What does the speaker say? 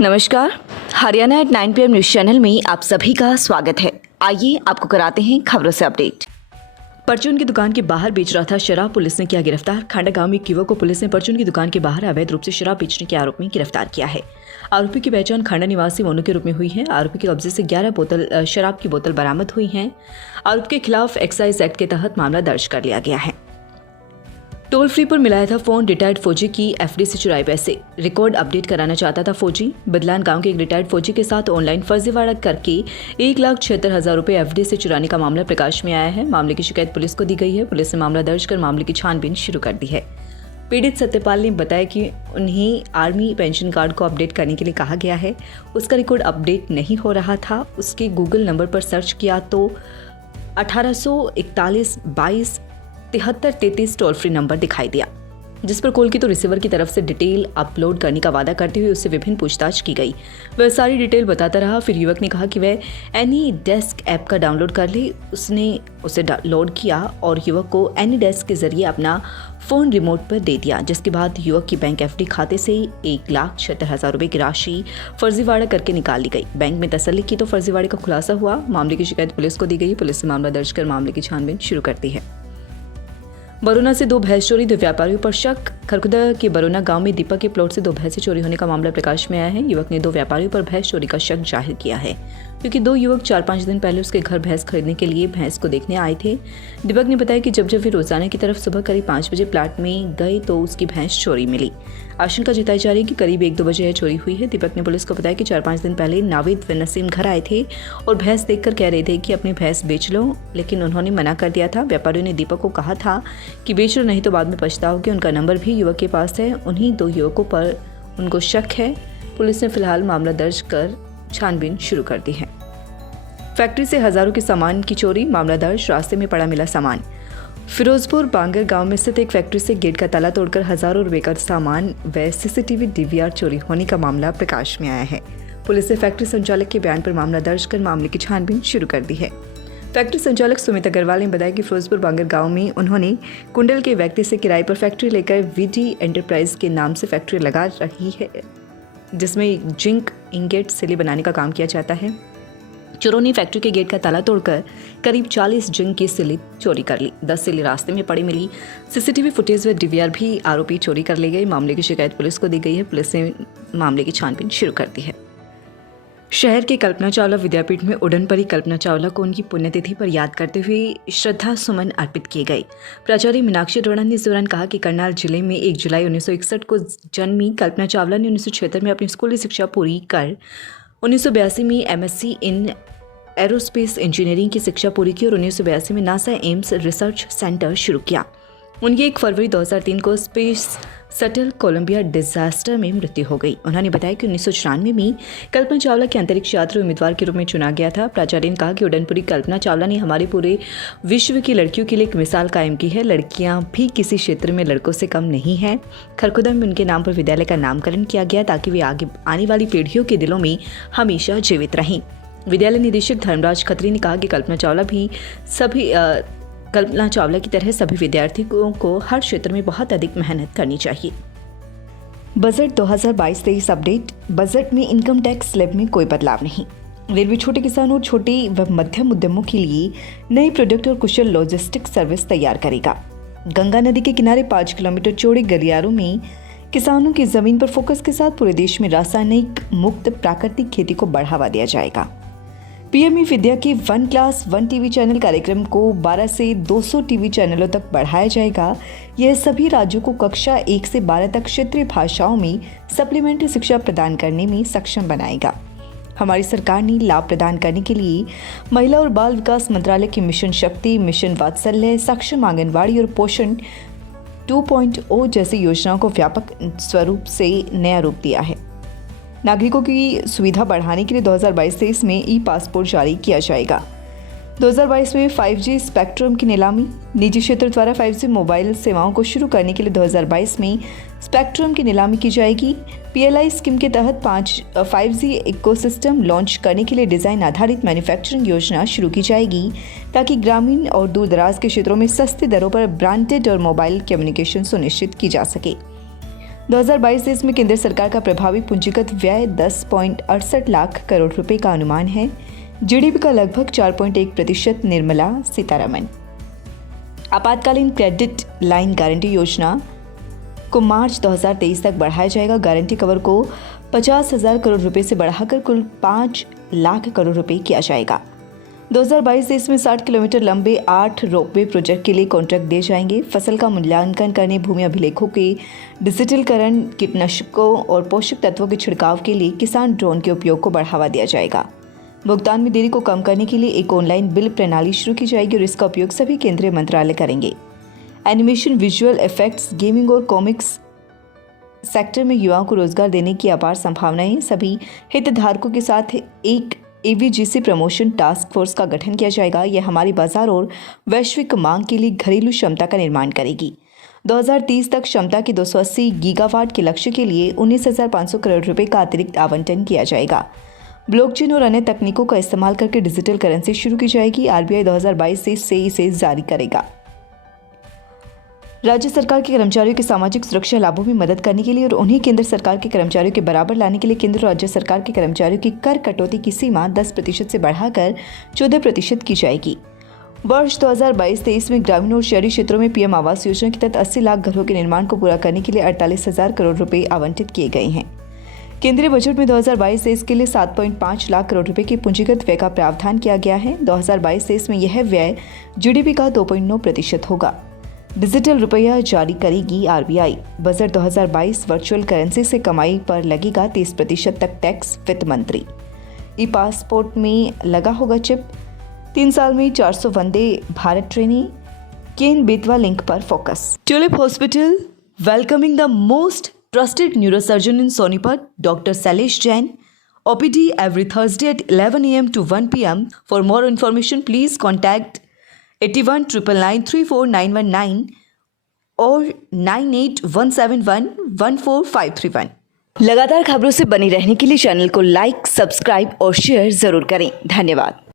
नमस्कार, Haryana at 9 PM news channel में आप सभी का स्वागत है। आइए आपको कराते हैं खबरों से अपडेट। परचून की दुकान के बाहर बेच रहा था शराब, पुलिस ने किया गिरफ्तार। खांडा गांव में एक युवक को पुलिस ने परचून की दुकान के बाहर अवैध रूप से शराब बेचने के आरोप में गिरफ्तार किया है। आरोपी की पहचान खांडा निवासी मोनू के रूप में हुई है। आरोपी के कब्जे से 11 बोतल शराब की बोतल बरामद हुई हैं। आरोपी के खिलाफ एक्साइज एक्ट के तहत मामला दर्ज कर लिया गया है। टोल फ्री पर मिलाया था फोन, रिटायर्ड फौजी की एफडी से चुराए पैसे। रिकॉर्ड अपडेट कराना चाहता था फौजी। बदलान गांव के एक रिटायर्ड फौजी के साथ ऑनलाइन फर्जीवाड़ा करके 1,76,000 रुपए एफडी से चुराने का मामला प्रकाश में आया है। मामले की शिकायत पुलिस को दी गई है। पुलिस ने मामला दर्ज कर मामले की छानबीन शुरू कर दी है। पीड़ित सत्यपाल ने बताया कि उन्हें आर्मी पेंशन कार्ड को अपडेट करने के लिए कहा गया है। उसका रिकॉर्ड अपडेट नहीं हो रहा था। उसके गूगल नंबर पर सर्च किया तो 1841 22 7333 टोल फ्री नंबर दिखाई दिया, जिस पर कॉल की तो रिसीवर की तरफ से डिटेल अपलोड करने का वादा करते हुए उससे विभिन्न पूछताछ की गई। वह सारी डिटेल बताता रहा। फिर युवक ने कहा कि वह एनी डेस्क ऐप का डाउनलोड कर ले। उसने उसे डाउनलोड किया और युवक को एनी डेस्क के जरिए अपना फोन रिमोट पर दे दिया, जिसके बाद युवक की बैंक एफडी खाते से 1,76,000 रुपए की राशि फर्जीवाड़ा करके निकाल ली गई। बैंक में तसल्ली की तो फर्जीवाड़े का खुलासा हुआ। मामले की शिकायत पुलिस को दी गई। पुलिस ने मामला दर्ज कर मामले की छानबीन शुरू कर दी है। बरोना से 2 भैंस चोरी, 2 व्यापारियों पर शक। खरखुदा के बरोना गांव में दीपक के प्लॉट से 2 भैंसें चोरी होने का मामला प्रकाश में आया है। युवक ने 2 व्यापारियों पर भैंस चोरी का शक जाहिर किया है, क्योंकि 2 युवक 4-5 दिन पहले उसके घर भैंस खरीदने के लिए भैंस को देखने आए थे। दीपक ने बताया कि जब वे रोजाना की तरफ सुबह करीब 5 बजे प्लाट में गए तो उसकी भैंस चोरी मिली। आशंका जताई जा रही है कि करीब 1-2 बजे यह चोरी हुई है। दीपक ने पुलिस को बताया कि 4-5 दिन पहले नाविद व नसीम घर आए थे और भैंस देखकर कह रहे थे कि अपनी भैंस बेच लो, लेकिन उन्होंने मना कर दिया था। व्यापारियों ने दीपक को कहा था कि बेच लो, नहीं तो बाद में पछताओगे। उनका नंबर भी युवक के पास है। उन्हीं 2 युवकों पर उनको शक है। पुलिस ने फिलहाल मामला दर्ज कर छानबीन शुरू कर दी है। फैक्ट्री से हजारों के सामान की चोरी, मामला दर्ज। रास्ते में पड़ा मिला सामान। फिरोजपुर बांगर गांव में स्थित एक फैक्ट्री से गेट का ताला तोड़कर हजारों रुपए का सामान व सीसीटीवी डीवीआर चोरी होने का मामला प्रकाश में आया है। पुलिस ने फैक्ट्री संचालक के बयान पर मामला दर्ज कर मामले की छानबीन शुरू कर दी है। फैक्ट्री संचालक सुमित अग्रवाल ने बताया कि फिरोजपुर बांगर गांव में उन्होंने कुंडल के व्यक्ति से किराए पर फैक्ट्री लेकर वीडी एंटरप्राइज के नाम से फैक्ट्री लगा रही है, जिसमें जिंक इंगेट सिले बनाने का काम किया जाता है। चोरों ने फैक्ट्री के गेट का ताला तोड़कर करीब 40 जिंक की सिले चोरी कर ली। 10 सिले रास्ते में पड़ी मिली। सीसीटीवी फुटेज व डीवीआर भी आरोपी चोरी कर ले गए। मामले की शिकायत पुलिस को दी गई है। पुलिस ने मामले की छानबीन शुरू कर दी है। शहर के कल्पना चावला विद्यापीठ में उड़न परी कल्पना चावला को उनकी पुण्यतिथि पर याद करते हुए श्रद्धा सुमन अर्पित किए गए। प्राचार्य मीनाक्षी अरोड़ा ने इस दौरान कहा कि करनाल जिले में 1 जुलाई 1961 को जन्मी कल्पना चावला ने 1976 में अपनी स्कूली शिक्षा पूरी कर 1982 में एमएससी इन एरोस्पेस इंजीनियरिंग की शिक्षा पूरी की और 1982 में नासा एम्स रिसर्च सेंटर शुरू किया। उनकी 1 फरवरी 2003 को स्पेस शटल कोलंबिया डिजास्टर में मृत्यु हो गई। उन्होंने बताया कि 1994 में कल्पना चावला के अंतरिक्ष यात्री उम्मीदवार के रूप में चुना गया था। प्राचार्य ने कहा कि उड़नपुरी कल्पना चावला ने हमारे पूरे विश्व की लड़कियों के लिए एक मिसाल कायम की है। लड़कियां भी किसी क्षेत्र में लड़कों से कम नहीं हैं। खरखुदा में उनके नाम पर विद्यालय का नामकरण किया गया ताकि वे आगे आने वाली पीढ़ियों के दिलों में हमेशा जीवित रहें। विद्यालय निदेशक धर्मराज खत्री ने कहा कि कल्पना चावला की तरह सभी विद्यार्थियों को हर क्षेत्र में बहुत अधिक मेहनत करनी चाहिए। Budget 2022-23 update. बजट में इनकम टैक्स स्लैब में कोई बदलाव नहीं। रेलवे छोटे किसानों और छोटे व मध्यम उद्यमों के लिए नई प्रोडक्ट और कुशल लॉजिस्टिक सर्विस तैयार करेगा। गंगा नदी के किनारे 5 किलोमीटर चौड़े गलियारों में किसानों की जमीन पर फोकस के साथ पूरे देश में रासायनिक मुक्त प्राकृतिक खेती को बढ़ावा दिया जाएगा। पीएमई विद्या के 1 क्लास 1 टीवी चैनल कार्यक्रम को 12 से 200 टीवी चैनलों तक बढ़ाया जाएगा। यह सभी राज्यों को कक्षा 1 से 12 तक क्षेत्रीय भाषाओं में सप्लीमेंट्री शिक्षा प्रदान करने में सक्षम बनाएगा। हमारी सरकार ने लाभ प्रदान करने के लिए महिला और बाल विकास मंत्रालय की मिशन शक्ति, मिशन वात्सल्य, सक्षम आंगनबाड़ी और पोषण 2.0 जैसी योजनाओं को व्यापक स्वरूप से नया रूप दिया है। नागरिकों की सुविधा बढ़ाने के लिए 2022-23 में ई पासपोर्ट जारी किया जाएगा। 2022 में 5G स्पेक्ट्रम की नीलामी। निजी क्षेत्र द्वारा 5G मोबाइल सेवाओं को शुरू करने के लिए 2022 में स्पेक्ट्रम की नीलामी की जाएगी। PLI स्कीम के तहत 5G इकोसिस्टम लॉन्च करने के लिए डिजाइन आधारित मैन्युफैक्चरिंग योजना शुरू की जाएगी, ताकि ग्रामीण और दूर दराज के क्षेत्रों में सस्ती दरों पर ब्रांडेड और मोबाइल कम्युनिकेशन सुनिश्चित की जा सके। 2022-23 में केंद्र सरकार का प्रभावी पूंजीगत व्यय 10.68 लाख करोड़ रुपए का अनुमान है। जीडीपी का लगभग 4.1%। निर्मला सीतारमण। आपातकालीन क्रेडिट लाइन गारंटी योजना को मार्च 2023 तक बढ़ाया जाएगा। गारंटी कवर को 50,000 करोड़ रुपए से बढ़ाकर कुल 5 लाख करोड़ रुपए किया जाएगा। 2022-23 में 60 किलोमीटर लंबे 8 रोपवे प्रोजेक्ट के लिए कॉन्ट्रैक्ट दिए जाएंगे। फसल का मूल्यांकन करने, भूमि अभिलेखों के डिजिटलीकरण, कीटनाशकों और पोषक तत्वों के छिड़काव के लिए किसान ड्रोन के उपयोग को बढ़ावा दिया जाएगा। भुगतान में देरी को कम करने के लिए एक ऑनलाइन बिल प्रणाली शुरू की जाएगी और इसका उपयोग सभी केंद्रीय मंत्रालय करेंगे। एनिमेशन, विजुअल इफेक्ट्स, गेमिंग और कॉमिक्स सेक्टर में युवाओं को रोजगार देने की अपार संभावनाएं। सभी हितधारकों के साथ एक AVGC प्रमोशन टास्क फोर्स का गठन किया जाएगा। यह हमारी बाजार और वैश्विक मांग के लिए घरेलू क्षमता का निर्माण करेगी। 2030 तक क्षमता के 280 गीगावाट के लक्ष्य के लिए 19,500 करोड़ रुपए का अतिरिक्त आवंटन किया जाएगा। ब्लॉकचेन और अन्य तकनीकों का इस्तेमाल करके डिजिटल करेंसी शुरू की जाएगी। RBI 2022 से इसे जारी करेगा। राज्य सरकार के कर्मचारियों के सामाजिक सुरक्षा लाभों में मदद करने के लिए और उन्हें केंद्र सरकार के कर्मचारियों के बराबर लाने के लिए केंद्र और राज्य सरकार के कर्मचारियों की कर कटौती की सीमा 10% से बढ़ाकर 14% की जाएगी। वर्ष 2022-23 में ग्रामीण और शहरी क्षेत्रों में PM आवास योजना के तहत 80 लाख घरों के निर्माण को पूरा करने के लिए 48,000 करोड़ रुपए आवंटित किए गए हैं। केंद्रीय बजट में 2022-23 के लिए 7.5 लाख करोड़ रुपए के पूंजीगत व्यय का प्रावधान किया गया है। 2022-23 में यह व्यय GDP का 2.9% होगा। डिजिटल रुपया जारी करेगी RBI। बजट 2022 वर्चुअल करेंसी से कमाई पर लगेगा 30% तक टैक्स। वित्त मंत्री। ई-पासपोर्ट में लगा होगा चिप। 3 साल में 400 वंदे भारत ट्रेनें। केन बेतवा लिंक पर focus. Tulip hospital welcoming the most trusted neurosurgeon in Sonipat, Dr. Sailesh Jain. OPD every Thursday at 11 a.m. to 1 p.m. For more information, please contact 81 999 34919 or 98 171 14531. लगातार खबरों से बने रहने के लिए चैनल को लाइक, सब्सक्राइब और शेयर जरूर करें। धन्यवाद।